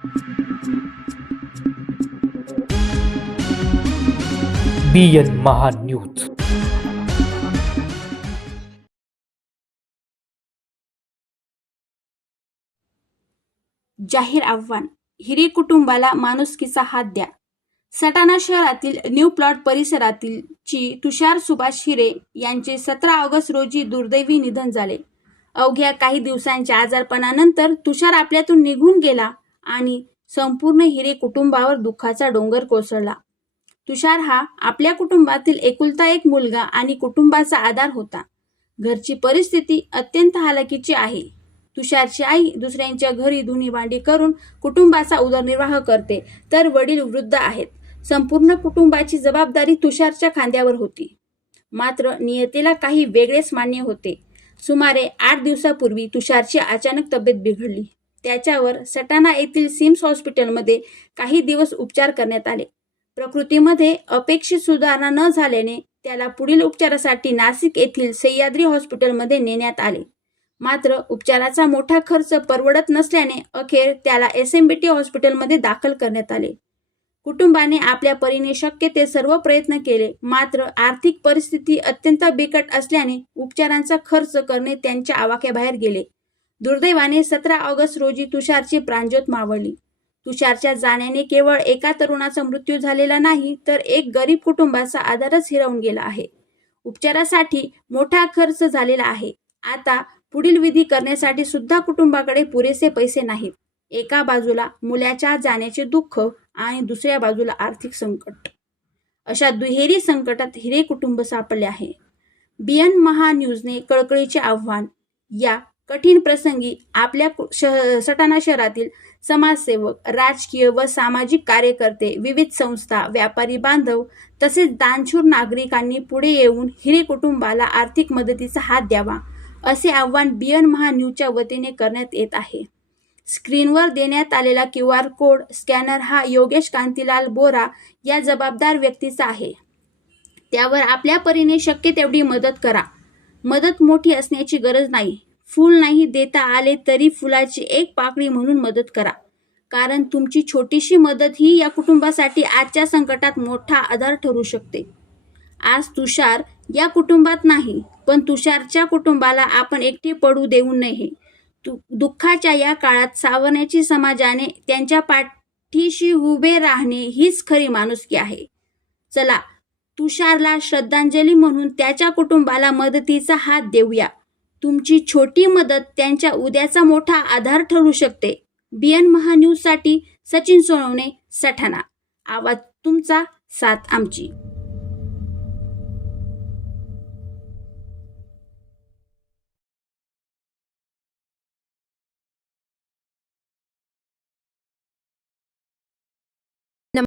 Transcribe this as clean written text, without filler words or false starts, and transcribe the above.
BN Mahanews. जाहीर आव्हान, हिरे कुटुंबाला माणुसकीचा हात द्या. सटाणा शहरातील न्यू प्लॉट परिसरातील तुषार सुभाष हिरे यांचे 17 ऑगस्ट रोजी दुर्दैवी निधन झाले. अवघ्या काही दिवसांच्या आजारपणानंतर तुषार आपल्यातून निघून गेला आणि संपूर्ण हिरे कुटुंबावर दुःखाचा डोंगर कोसळला. तुषार हा आपल्या कुटुंबातील एकुलता एक मुलगा आणि कुटुंबाचा आधार होता. घरची परिस्थिती अत्यंत हालाकीची आहे. तुषारची आई दुसऱ्यांच्या घरी धुणी भांडी करून कुटुंबाचा उदरनिर्वाह करते, तर वडील वृद्ध आहेत. संपूर्ण कुटुंबाची जबाबदारी तुषारच्या खांद्यावर होती. मात्र नियतीला काही वेगळेच मान्य होते. सुमारे 8 दिवसापूर्वी तुषारची अचानक तब्येत बिघडली. त्याच्यावर सटाणा येथील सिम्स हॉस्पिटलमध्ये काही दिवस उपचार करण्यात आले. प्रकृतीमध्ये अपेक्षित सुधारणा न झाल्याने त्याला पुढील उपचारासाठी नाशिक येथील सह्याद्री हॉस्पिटलमध्ये नेण्यात आले. मात्र उपचाराचा मोठा खर्च परवडत नसल्याने अखेर त्याला SMBT हॉस्पिटलमध्ये दाखल करण्यात आले. कुटुंबाने आपल्या परीने शक्य ते सर्व प्रयत्न केले, मात्र आर्थिक परिस्थिती अत्यंत बिकट असल्याने उपचारांचा खर्च करणे त्यांच्या आवाक्याबाहेर गेले. दुर्दैवाने 17 ऑगस्ट रोजी तुषारची प्राणज्योत मावळली. तुषारच्या जाण्याने केवळ एका तरुणाचा मृत्यू झालेला नाही, तर एक गरीब कुटुंबाचा आधारच हिरावून गेला आहे. उपचारासाठी मोठा खर्च झालेला आहे. आता पुढील विधी करण्यासाठी सुद्धा कुटुंबाकडे पुरेसे पैसे नाहीत. एका बाजूला मुलाच्या जाण्याचे दुःख आणि दुसऱ्या बाजूला आर्थिक संकट. अशा दुहेरी संकटात हिरे कुटुंब सापडले आहे. BN महान्यूजने कळकळीचे आव्हान. या कठीण प्रसंगी आपल्या सटाणा शहरातील समाजसेवक, राजकीय व सामाजिक कार्यकर्ते, विविध संस्था, व्यापारी बांधव तसेच दानशूर नागरिकांनी पुढे येऊन हिरे कुटुंबाला आर्थिक मदतीचा हात द्यावा, असे आव्हान BN महान्यूजच्या वतीने करण्यात येत आहे. स्क्रीनवर देण्यात आलेला QR कोड स्कॅनर हा योगेश कांतीलाल बोरा या जबाबदार व्यक्तीचा आहे. त्यावर आपल्या परीने शक्य तेवढी मदत करा. मदत मोठी असण्याची गरज नाही. फूल नाही देता आले तरी फुलाची एक पाकळी म्हणून मदत करा. कारण तुमची छोटीशी मदत ही या कुटुंबासाठी आजच्या संकटात मोठा आधार ठरू शकते. आज तुषार या कुटुंबात नाही, पण तुषारच्या कुटुंबाला आपण एकटे पडू देऊ नये. दुःखाच्या या काळात सावरण्याची समाजाने त्यांच्या पाठीशी उभे राहणे हीच खरी माणुसकी आहे. चला, तुषारला श्रद्धांजली म्हणून त्याच्या कुटुंबाला मदतीचा हात देऊया. तुमची छोटी मदत त्यांच्या उद्याचा मोठा आधार ठरू शकते. BN महान्यूजसाठी सचिन सोनवणे, सटाणा. आवाज तुमचा, साथ आमची.